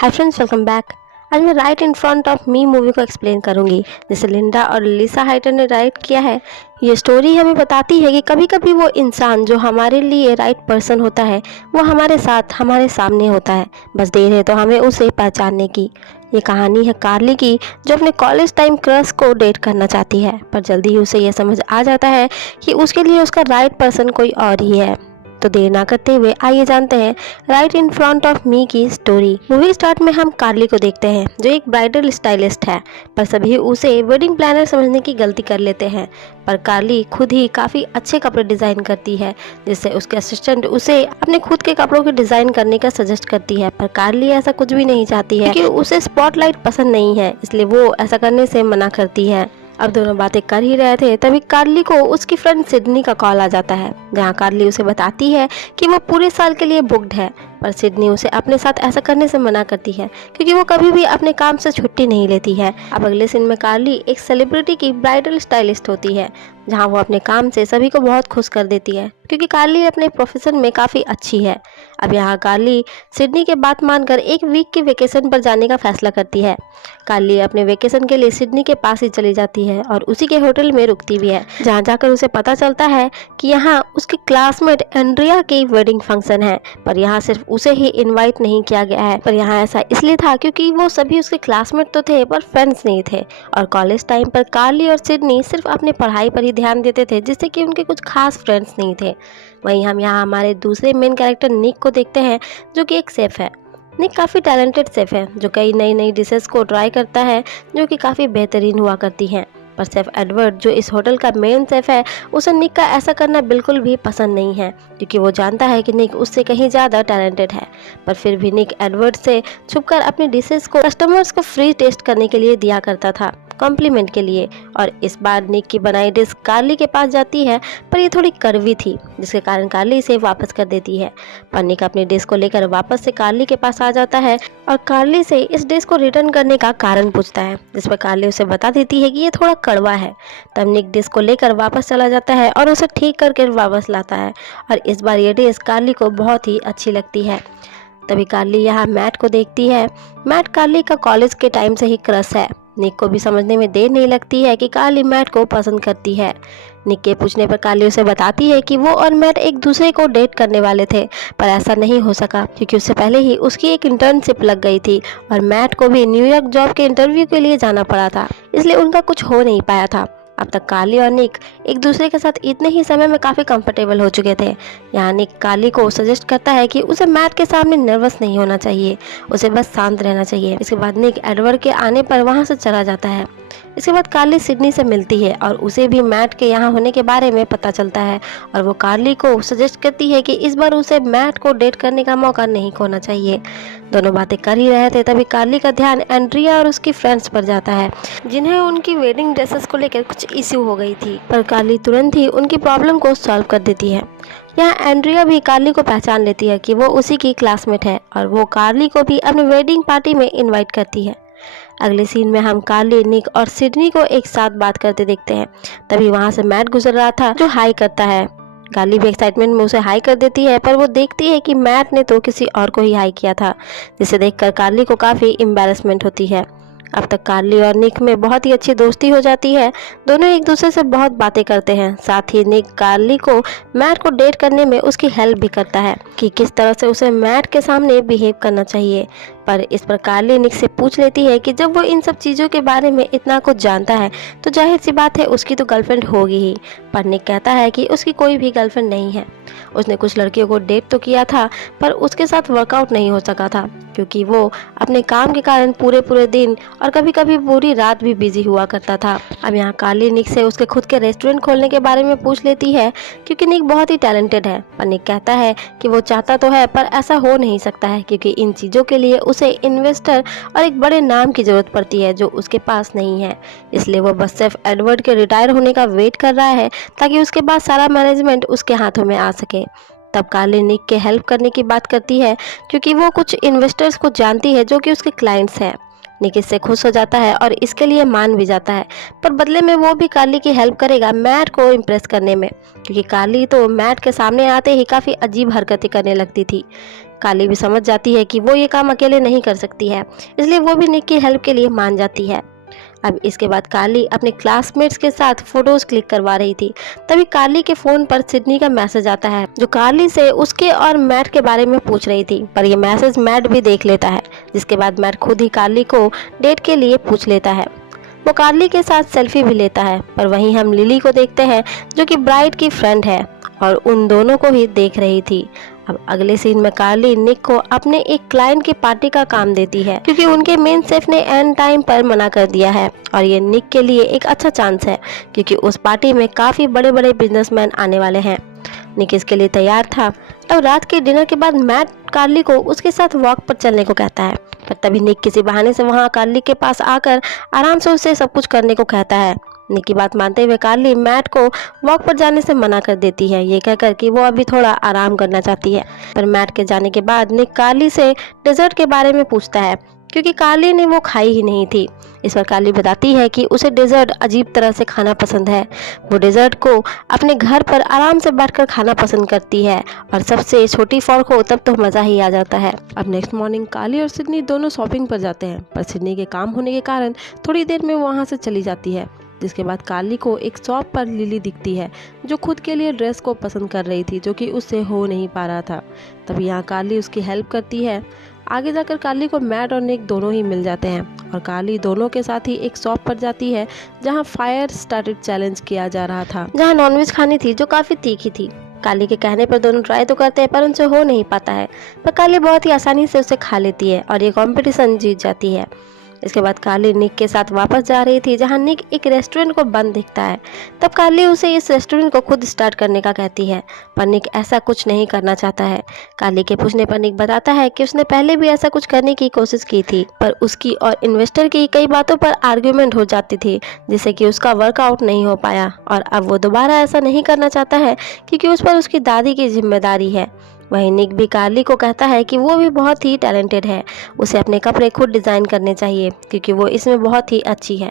Hi friends, welcome back. आज मैं right in front of me movie को explain करूंगी, जिसे लिंडा और लिसा हाइटर ने राइट किया है। ये स्टोरी हमें बताती है कि कभी कभी वो इंसान जो हमारे लिए राइट पर्सन होता है वो हमारे साथ हमारे सामने होता है, बस देर है तो हमें उसे पहचानने की। ये कहानी है कार्ली की, जो अपने कॉलेज टाइम क्रश को डेट करना चाहती है, पर जल्दी ही उसे यह समझ आ जाता है कि उसके लिए उसका राइट पर्सन कोई और ही है। तो देर ना करते हुए आइए जानते हैं right in front of me की स्टोरी। मूवी स्टार्ट में हम कार्ली को देखते हैं, जो एक ब्राइडल स्टाइलिस्ट है, पर सभी उसे वेडिंग प्लानर समझने की गलती कर लेते हैं। पर कार्ली खुद ही काफ़ी अच्छे कपड़े डिज़ाइन करती है, जिससे उसके असिस्टेंट उसे अपने खुद के कपड़ों के डिज़ाइन करने का सजेस्ट करती है। पर कार्ली ऐसा कुछ भी नहीं चाहती है, क्योंकि उसे स्पॉटलाइट पसंद नहीं है, इसलिए वो ऐसा करने से मना करती है। अब दोनों बातें कर ही रहे थे, तभी कार्ली को उसकी फ्रेंड सिडनी का कॉल आ जाता है, जहां कार्ली उसे बताती है कि वो पूरे साल के लिए बुक्ड है। पर सिडनी उसे अपने साथ ऐसा करने से मना करती है, क्योंकि वो कभी भी अपने काम से छुट्टी नहीं लेती है। अब अगले सीन में कार्ली एक सेलिब्रिटी की ब्राइडल स्टाइलिस्ट होती है, जहां वो अपने काम से सभी को बहुत खुश कर देती है, क्योंकि कार्ली अपने प्रोफेशन में काफ़ी अच्छी है। अब यहाँ कार्ली सिडनी के बात मानकर एक वीक के वेकेशन पर जाने का फैसला करती है। कार्ली अपने वेकेशन के लिए सिडनी के पास ही चली जाती है और उसी के होटल में रुकती भी है, जहाँ जाकर उसे पता चलता है कि यहाँ उसकी क्लासमेट एंड्रिया की वेडिंग फंक्शन है। पर यहाँ सिर्फ उसे ही इनवाइट नहीं किया गया है। पर यहाँ ऐसा इसलिए था क्योंकि वो सभी उसके क्लासमेट तो थे, पर फ्रेंड्स नहीं थे। और कॉलेज टाइम पर कार्ली और सिडनी सिर्फ अपनी पढ़ाई पर ही ध्यान देते थे, जिससे कि उनके कुछ खास फ्रेंड्स नहीं थे। वहीं हम यहाँ हमारे दूसरे मेन कैरेक्टर निक को देखते हैं, जो कि एक शेफ है। निक काफ़ी टैलेंटेड शेफ है, जो कई नई नई डिशेस को ट्राई करता है, जो कि काफ़ी बेहतरीन हुआ करती हैं। पर शेफ एडवर्ड, जो इस होटल का मेन शेफ है, उसे निक का ऐसा करना बिल्कुल भी पसंद नहीं है, क्योंकि वो जानता है कि निक उससे कहीं ज़्यादा टैलेंटेड है। पर फिर भी निक एडवर्ड से छुपकर अपनी डिशेस को कस्टमर्स को फ्री टेस्ट करने के लिए दिया करता था, कॉम्प्लीमेंट के लिए। और इस बार निक की बनाई डिश कार्ली के पास जाती है, पर ये थोड़ी कड़वी थी, जिसके कारण कार्ली इसे वापस कर देती है। पर निक अपनी डिश को लेकर वापस से कार्ली के पास आ जाता है और कार्ली से इस डिश को रिटर्न करने का कारण पूछता है, जिस पर कार्ली उसे बता देती है कि ये थोड़ा कड़वा है। तब निक डिश को लेकर वापस चला जाता है और उसे ठीक करके वापस लाता है, और इस बार ये डिश कार्ली को बहुत ही अच्छी लगती है। तभी कार्ली यहाँ मैट को देखती है। मैट कार्ली का कॉलेज के टाइम से ही क्रश है। निक को भी समझने में देर नहीं लगती है कि कार्ली मैट को पसंद करती है। निक के पूछने पर कार्ली उसे बताती है कि वो और मैट एक दूसरे को डेट करने वाले थे, पर ऐसा नहीं हो सका, क्योंकि उससे पहले ही उसकी एक इंटर्नशिप लग गई थी और मैट को भी न्यूयॉर्क जॉब के इंटरव्यू के लिए जाना पड़ा था, इसलिए उनका कुछ हो नहीं पाया था। अब तक कार्ली और निक एक दूसरे के साथ इतने ही समय में काफ़ी कंफर्टेबल हो चुके थे। यहाँ निक कार्ली को सजेस्ट करता है कि उसे मैट के सामने नर्वस नहीं होना चाहिए, उसे बस शांत रहना चाहिए। इसके बाद निक एडवर्ड के आने पर वहाँ से चला जाता है। इसके बाद कार्ली सिडनी से मिलती है और उसे भी मैट के यहाँ होने के बारे में पता चलता है, और वो कार्ली को सजेस्ट करती है कि इस बार उसे मैट को डेट करने का मौका नहीं खोना चाहिए। दोनों बातें कर ही रहे थे, तभी कार्ली का ध्यान एंड्रिया और उसकी फ्रेंड्स पर जाता है, जिन्हें उनकी वेडिंग ड्रेसेस को लेकर कुछ इश्यू हो गई थी। पर कार्ली तुरंत ही उनकी प्रॉब्लम को सॉल्व कर देती है। यहाँ एंड्रिया भी कार्ली को पहचान लेती है कि वो उसी की क्लासमेट है, और वो कार्ली को भी अपने वेडिंग पार्टी में इनवाइट करती है। अगले सीन में हम कार्ली, निक और सिडनी को एक साथ बात करते देखते हैं। तभी वहाँ से मैट गुजर रहा था, जो हाई करता है। कार्ली भी एक्साइटमेंट में उसे हाई कर देती है, पर वो देखती है कि मैट ने तो किसी और को ही हाई किया था, जिसे देखकर कार्ली को काफ़ी एम्बैरेसमेंट होती है। अब तक कार्ली और निक में बहुत ही अच्छी दोस्ती हो जाती है। दोनों एक दूसरे से बहुत बातें करते हैं। साथ ही निक कार्ली को मैट को डेट करने में उसकी हेल्प भी करता है कि किस तरह से उसे मैट के सामने बिहेव करना चाहिए। पर इस पर कार्ली निक से पूछ लेती है कि जब वो इन सब चीज़ों के बारे में इतना कुछ जानता है, तो जाहिर सी बात है उसकी तो गर्लफ्रेंड होगी ही। पर निक कहता है कि उसकी कोई भी गर्लफ्रेंड नहीं है। उसने कुछ लड़कियों को डेट तो किया था, पर उसके साथ वर्कआउट नहीं हो सका था, क्योंकि वो अपने काम के कारण पूरे पूरे दिन और कभी कभी पूरी रात भी बिजी हुआ करता था। अब यहाँ कार्ली निक से उसके खुद के रेस्टोरेंट खोलने के बारे में पूछ लेती है, क्योंकि निक बहुत ही टैलेंटेड है। पर निक कहता है कि वो चाहता तो है, पर ऐसा हो नहीं सकता है, क्योंकि इन चीज़ों के लिए उसे इन्वेस्टर और एक बड़े नाम की ज़रूरत पड़ती है, जो उसके पास नहीं है। इसलिए वो बस सिर्फ एडवर्ड के रिटायर होने का वेट कर रहा है, ताकि उसके बाद सारा मैनेजमेंट उसके हाथों में आ सके। तब कार्ली निक के हेल्प करने की बात करती है, क्योंकि वो कुछ इन्वेस्टर्स को जानती है जो कि उसके क्लाइंट्स हैं। निक इससे खुश हो जाता है और इसके लिए मान भी जाता है, पर बदले में वो भी कार्ली की हेल्प करेगा मैट को इम्प्रेस करने में, क्योंकि कार्ली तो मैट के सामने आते ही काफ़ी अजीब हरकतें करने लगती थी। कार्ली भी समझ जाती है कि वो ये काम अकेले नहीं कर सकती है, इसलिए वो भी निक की हेल्प के लिए मान जाती है। अब इसके बाद कार्ली अपने क्लासमेट्स के साथ फोटोज क्लिक करवा रही थी। तभी कार्ली के फोन पर सिडनी का मैसेज आता है, जो कार्ली से उसके और मैट के बारे में पूछ रही थी। पर ये मैसेज मैट भी देख लेता है, जिसके बाद मैट खुद ही कार्ली को डेट के लिए पूछ लेता है। वो कार्ली के साथ सेल्फी भी लेता है। पर वहीं हम लिली को देखते हैं, जो कि ब्राइड की फ्रेंड है और उन दोनों को ही देख रही थी। अब अगले सीन में कार्ली निक को अपने एक क्लाइंट की पार्टी का काम देती है, क्योंकि उनके मेन शेफ ने एंड टाइम पर मना कर दिया है। और ये निक के लिए एक अच्छा चांस है, क्योंकि उस पार्टी में काफी बड़े बड़े बिजनेसमैन आने वाले हैं। निक इसके लिए तैयार था। अब रात के डिनर के बाद मैट कार्ली को उसके साथ वॉक पर चलने को कहता है। पर तभी निक किसी बहाने से वहाँ कार्ली के पास आकर आराम से उससे सब कुछ करने को कहता है। निक की बात मानते हुए कार्ली मैट को वॉक पर जाने से मना कर देती है, ये कहकर कि वो अभी थोड़ा आराम करना चाहती है। पर मैट के जाने के बाद निक कार्ली से डेजर्ट के बारे में पूछता है, क्योंकि कार्ली ने वो खाई ही नहीं थी। इस पर कार्ली बताती है कि उसे डेजर्ट अजीब तरह से खाना पसंद है। वो डेजर्ट को अपने घर पर आराम से बैठकर खाना पसंद करती है, और सबसे छोटी फॉर्क हो तब तो मज़ा ही आ जाता है। अब नेक्स्ट मॉर्निंग कार्ली और सिडनी दोनों शॉपिंग पर जाते हैं, पर सिडनी के काम होने के कारण थोड़ी देर में वो वहाँ से चली जाती है। जिसके बाद कार्ली को एक शॉप पर लिली दिखती है, जो खुद के लिए ड्रेस को पसंद कर रही थी, जो कि उससे हो नहीं पा रहा था। तभी यहाँ कार्ली उसकी हेल्प करती है। आगे जाकर कार्ली को मैट और निक दोनों ही मिल जाते हैं, और कार्ली दोनों के साथ ही एक शॉप पर जाती है, जहाँ फायर स्टार्टेड चैलेंज किया जा रहा था, जहाँ नॉनवेज खानी थी जो काफ़ी तीखी थी। कार्ली के कहने पर दोनों ट्राई तो करते हैं, पर उनसे हो नहीं पाता है। पर कार्ली बहुत ही आसानी से उसे खा लेती है और ये कॉम्पिटिशन जीत जाती है। इसके बाद कार्ली निक के साथ वापस जा रही थी, जहां निक एक रेस्टोरेंट को बंद दिखता है। तब कार्ली उसे इस रेस्टोरेंट को खुद स्टार्ट करने का कहती है, पर निक ऐसा कुछ नहीं करना चाहता है। कार्ली के पूछने पर निक बताता है कि उसने पहले भी ऐसा कुछ करने की कोशिश की थी, पर उसकी और इन्वेस्टर की कई बातों पर आर्ग्यूमेंट हो जाती थी, जिससे कि उसका वर्कआउट नहीं हो पाया। और अब वो दोबारा ऐसा नहीं करना चाहता है, क्योंकि उस पर उसकी दादी की जिम्मेदारी है। वहीं निक भी कार्ली को कहता है कि वो भी बहुत ही टैलेंटेड है, उसे अपने कपड़े खुद डिज़ाइन करने चाहिए, क्योंकि वो इसमें बहुत ही अच्छी है।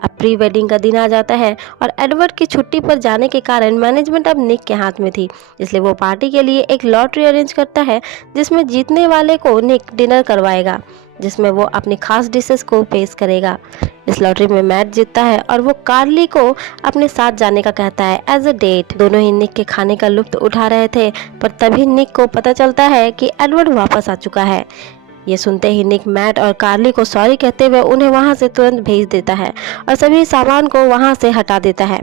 अब प्री वेडिंग का दिन आ जाता है, और एडवर्ड की छुट्टी पर जाने के कारण मैनेजमेंट अब निक के हाथ में थी, इसलिए वो पार्टी के लिए एक लॉटरी अरेंज करता है, जिसमें जीतने वाले को निक डिनर करवाएगा, जिसमें वो अपनी खास डिशेस को पेश करेगा। इस लॉटरी में मैट जीतता है, और वो कार्ली को अपने साथ जाने का कहता है एज अ डेट। दोनों ही निक के खाने का लुत्फ उठा रहे थे, पर तभी निक को पता चलता है कि एडवर्ड वापस आ चुका है। ये सुनते ही निक मैट और कार्ली को सॉरी कहते हुए उन्हें वहां से तुरंत भेज देता है, और सभी सामान को वहां से हटा देता है।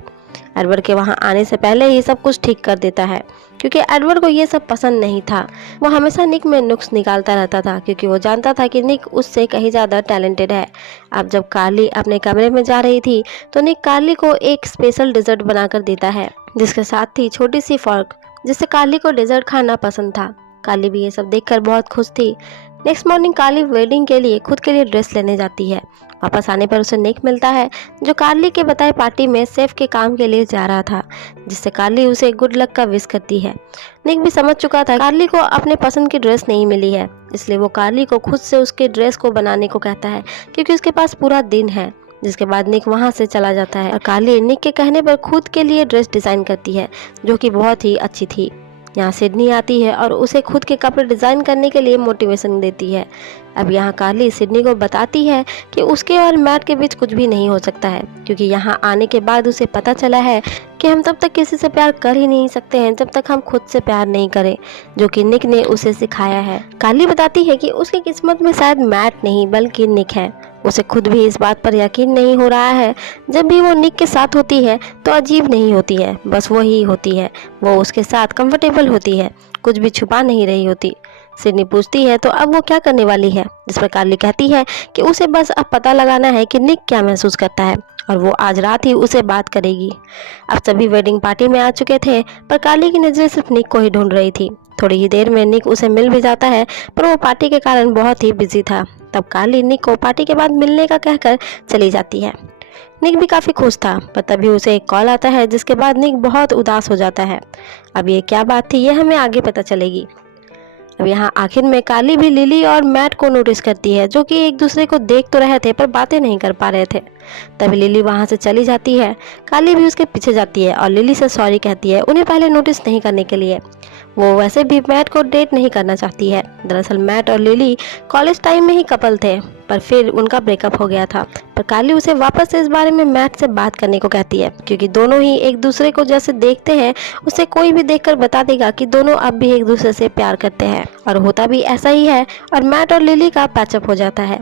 एडवर्ड के वहां आने से पहले ही सब कुछ ठीक कर देता है, क्योंकि एडवर्ड को ये सब पसंद नहीं था। वो हमेशा निक में नुक्स निकालता रहता था, क्योंकि वो जानता था कि निक उससे कहीं ज़्यादा टैलेंटेड है। अब जब कार्ली अपने कमरे में जा रही थी, तो निक कार्ली को एक स्पेशल डिज़र्ट बनाकर देता है, जिसके साथ थी छोटी सी फॉर्क, जिससे कार्ली को डिज़र्ट खाना पसंद था। कार्ली भी ये सब देखकर बहुत खुश थी। नेक्स्ट मॉर्निंग कार्ली वेडिंग के लिए खुद के लिए ड्रेस लेने जाती है। वापस आने पर उसे निक मिलता है, जो कार्ली के बताए पार्टी में शेफ के काम के लिए जा रहा था, जिससे कार्ली उसे गुड लक का विश करती है। निक भी समझ चुका था कार्ली को अपने पसंद की ड्रेस नहीं मिली है, इसलिए वो कार्ली को खुद से उसके ड्रेस को बनाने को कहता है, क्योंकि उसके पास पूरा दिन है। जिसके बाद निक वहाँ से चला जाता है, और कार्ली निक के कहने पर खुद के लिए ड्रेस डिज़ाइन करती है, जो कि बहुत ही अच्छी थी। यहाँ सिडनी आती है और उसे खुद के कपड़े डिज़ाइन करने के लिए मोटिवेशन देती है। अब यहाँ कार्ली सिडनी को बताती है कि उसके और मैट के बीच कुछ भी नहीं हो सकता है, क्योंकि यहाँ आने के बाद उसे पता चला है कि हम तब तक किसी से प्यार कर ही नहीं सकते हैं जब तक हम खुद से प्यार नहीं करें, जो कि निक ने उसे सिखाया है। कार्ली बताती है कि उसकी किस्मत में शायद मैट नहीं बल्कि निक है। उसे खुद भी इस बात पर यकीन नहीं हो रहा है। जब भी वो निक के साथ होती है तो अजीब नहीं होती है, बस वही होती है। वो उसके साथ कंफर्टेबल होती है, कुछ भी छुपा नहीं रही होती। सिडनी पूछती है तो अब वो क्या करने वाली है, जिस पर कार्ली कहती है कि उसे बस अब पता लगाना है कि निक क्या महसूस करता है, और वो आज रात ही उसे बात करेगी। अब सभी वेडिंग पार्टी में आ चुके थे, पर कार्ली की नज़रें सिर्फ निक को ही ढूंढ रही थी। थोड़ी ही देर में निक उसे मिल भी जाता है, पर वो पार्टी के कारण बहुत ही बिजी था। तब कार्ली निक को पार्टी के बाद मिलने का कहकर चली जाती है। निक भी काफ़ी खुश था, पर तभी उसे एक कॉल आता है, जिसके बाद निक बहुत उदास हो जाता है। अब ये क्या बात थी, ये हमें आगे पता चलेगी। अब यहाँ आखिर में कार्ली भी लिली और मैट को नोटिस करती है, जो कि एक दूसरे को देख तो रहे थे पर बातें नहीं कर पा रहे थे। तभी लिली वहाँ से चली जाती है। कार्ली भी उसके पीछे जाती है और लिली से सॉरी कहती है, उन्हें पहले नोटिस नहीं करने के लिए। वो वैसे भी मैट को डेट नहीं करना चाहती है। दरअसल मैट और लिली कॉलेज टाइम में ही कपल थे, पर फिर उनका ब्रेकअप हो गया था। पर कार्ली उसे वापस से इस बारे में मैट से बात करने को कहती है, क्योंकि दोनों ही एक दूसरे को जैसे देखते हैं, उसे कोई भी देखकर बता देगा कि दोनों अब भी एक दूसरे से प्यार करते हैं। और होता भी ऐसा ही है, और मैट और लिली का पैचअप हो जाता है।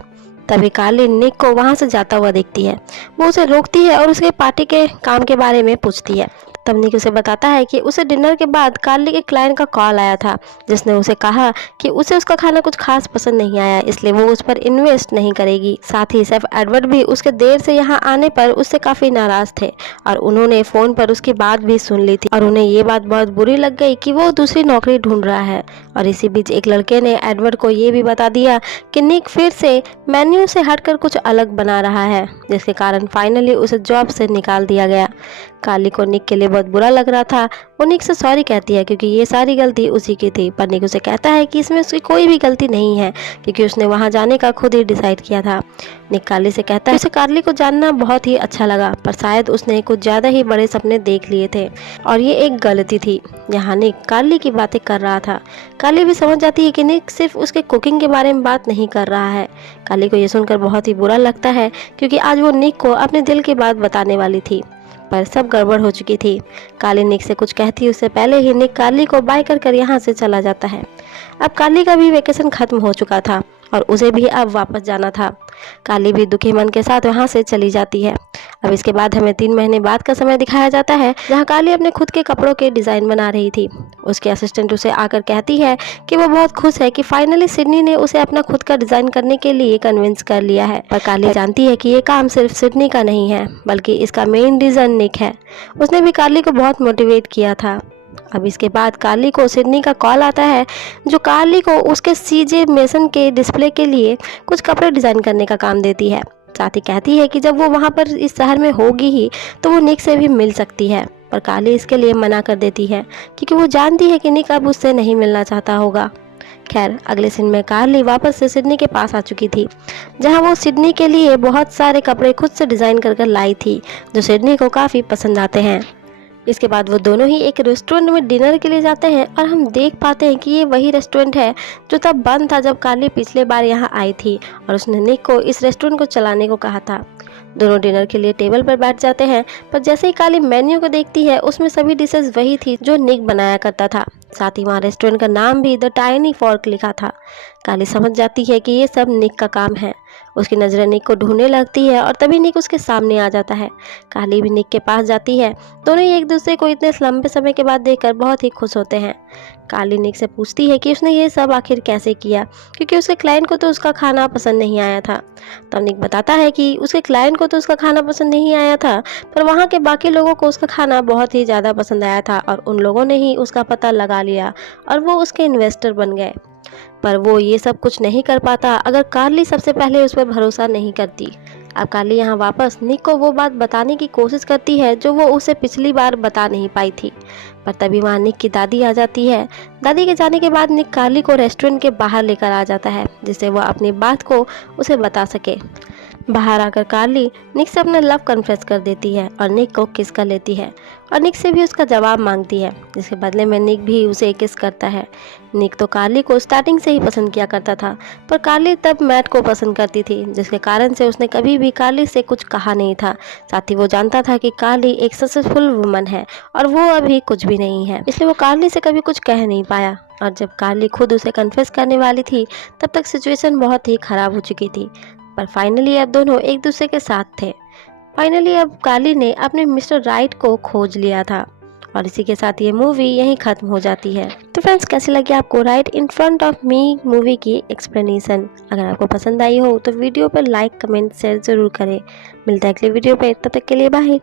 तभी कार्ली निक को वहां से जाता हुआ देखती है। वो उसे रोकती है और उसके पार्टी के काम के बारे में पूछती है। तब निक उसे बताता है कि उसे डिनर के बाद कार्ली के क्लाइंट का कॉल आया था, जिसने उसे कहा कि उसे उसका खाना कुछ खास पसंद नहीं आया, इसलिए वो उस पर इन्वेस्ट नहीं करेगी। साथ ही शेफ एडवर्ड भी उसके देर से यहाँ आने पर उससे काफी नाराज थे, और उन्होंने फोन पर उसकी बात भी सुन ली थी, और उन्हें ये बात बहुत बुरी लग गई कि वो दूसरी नौकरी ढूंढ रहा है। और इसी बीच एक लड़के ने एडवर्ड को ये भी बता दिया कि निक फिर से मेन्यू से हटकर कुछ अलग बना रहा है, जिसके कारण फाइनली उसे जॉब से निकाल दिया गया। कार्ली को निक के लिए बहुत बुरा लग रहा था। वो निक से सॉरी कहती है, क्योंकि ये सारी गलती उसी की थी। पर निक उसे कहता है कि इसमें उसकी कोई भी गलती नहीं है, क्योंकि उसने वहां जाने का खुद ही डिसाइड किया था। निक कार्ली से कहता है उसे कार्ली को जानना बहुत ही अच्छा लगा, पर शायद उसने कुछ ज़्यादा ही बड़े सपने देख लिए थे, और ये एक गलती थी। यहाँ निक कार्ली की बातें कर रहा था। कार्ली भी समझ जाती है कि निक सिर्फ उसके कुकिंग के बारे में बात नहीं कर रहा है। कार्ली को ये सुनकर बहुत ही बुरा लगता है, क्योंकि आज वो निक को अपने दिल की बात बताने वाली थी, पर सब गड़बड़ हो चुकी थी। कार्ली निक से कुछ कहती उससे पहले ही निक कार्ली को बाय कर यहाँ से चला जाता है। अब कार्ली का भी वेकेशन खत्म हो चुका था, और उसे भी अब वापस जाना था। कार्ली भी दुखी मन के साथ वहाँ से चली जाती है। अब इसके बाद हमें 3 महीने बाद का समय दिखाया जाता है, जहाँ कार्ली अपने खुद के कपड़ों के डिज़ाइन बना रही थी। उसकी असिस्टेंट उसे आकर कहती है कि वो बहुत खुश है कि फाइनली सिडनी ने उसे अपना खुद का डिज़ाइन करने के लिए कन्विंस कर लिया है। पर कार्ली जानती है कि ये काम सिर्फ सिडनी का नहीं है, बल्कि इसका मेन रीज़न निक है। उसने भी कार्ली को बहुत मोटिवेट किया था। अब इसके बाद कार्ली को सिडनी का कॉल आता है, जो कार्ली को उसके सीजे मेसन के डिस्प्ले के लिए कुछ कपड़े डिज़ाइन करने का काम देती है। साथ ही कहती है कि जब वो वहाँ पर इस शहर में होगी ही तो वो निक से भी मिल सकती है, पर कार्ली इसके लिए मना कर देती है, क्योंकि वो जानती है कि निक अब उससे नहीं मिलना चाहता होगा। खैर, अगले सीन में कार्ली वापस से सिडनी के पास आ चुकी थी, जहाँ वो सिडनी के लिए बहुत सारे कपड़े खुद से डिज़ाइन कर लाई थी, जो सिडनी को काफ़ी पसंद आते हैं। इसके बाद वो दोनों ही एक रेस्टोरेंट में डिनर के लिए जाते हैं, और हम देख पाते हैं कि ये वही रेस्टोरेंट है जो तब बंद था जब कार्ली पिछले बार यहाँ आई थी, और उसने निक को इस रेस्टोरेंट को चलाने को कहा था। दोनों डिनर के लिए टेबल पर बैठ जाते हैं, पर जैसे ही कार्ली मेन्यू को देखती है, उसमें सभी डिशेस वही थी जो निक बनाया करता था। साथ ही वहाँ रेस्टोरेंट का नाम भी द टाइनी फॉर्क लिखा था। कार्ली समझ जाती है कि ये सब निक का काम है। उसकी नज़रें निक को ढूंढने लगती है, और तभी निक उसके सामने आ जाता है। कार्ली भी निक के पास जाती है। दोनों ही एक दूसरे को इतने लंबे समय के बाद देखकर बहुत ही खुश होते हैं। कार्ली निक से पूछती है कि उसने ये सब आखिर कैसे किया, क्योंकि उसके क्लाइंट को तो उसका खाना पसंद नहीं आया था। तब निक बताता है कि उसके क्लाइंट को तो उसका खाना पसंद नहीं आया था, पर वहाँ के बाकी लोगों को उसका खाना बहुत ही ज़्यादा पसंद आया था, और उन लोगों ने ही उसका पता लगा लिया, और वो उसके इन्वेस्टर बन गए। पर वो ये सब कुछ नहीं कर पाता अगर कार्ली सबसे पहले उस पर भरोसा नहीं करती। अब कार्ली यहाँ वापस निक को वो बात बताने की कोशिश करती है जो वो उसे पिछली बार बता नहीं पाई थी, पर तभी वहाँ निक की दादी आ जाती है। दादी के जाने के बाद निक कार्ली को रेस्टोरेंट के बाहर लेकर आ जाता है, जिससे वह अपनी बात को उसे बता सके। बाहर आकर कार्ली निक से अपना लव कन्फेस कर देती है, और निक को किस कर लेती है, और निक से भी उसका जवाब मांगती है, जिसके बदले में निक भी उसे किस करता है। निक तो कार्ली को स्टार्टिंग से ही पसंद किया करता था, पर कार्ली तब मैट को पसंद करती थी, जिसके कारण से उसने कभी भी कार्ली से कुछ कहा नहीं था। साथ ही वो जानता था कि कार्ली एक सक्सेसफुल वुमन है, और वो अभी कुछ भी नहीं है, इसलिए वो कार्ली से कभी कुछ कह नहीं पाया। और जब कार्ली खुद उसे कन्फेस करने वाली थी, तब तक सिचुएशन बहुत ही खराब हो चुकी थी। पर फाइनली अब दोनों एक दूसरे के साथ थे। फाइनली अब कार्ली ने अपने मिस्टर राइट को खोज लिया था, और इसी के साथ ये मूवी यहीं ख़त्म हो जाती है। तो फ्रेंड्स, कैसी लगी आपको right in front of me movie की एक्सप्लेनेशन? अगर आपको पसंद आई हो तो वीडियो पर लाइक, कमेंट, शेयर ज़रूर करें। मिलता है अगले वीडियो पे, तब तक के लिए बाय।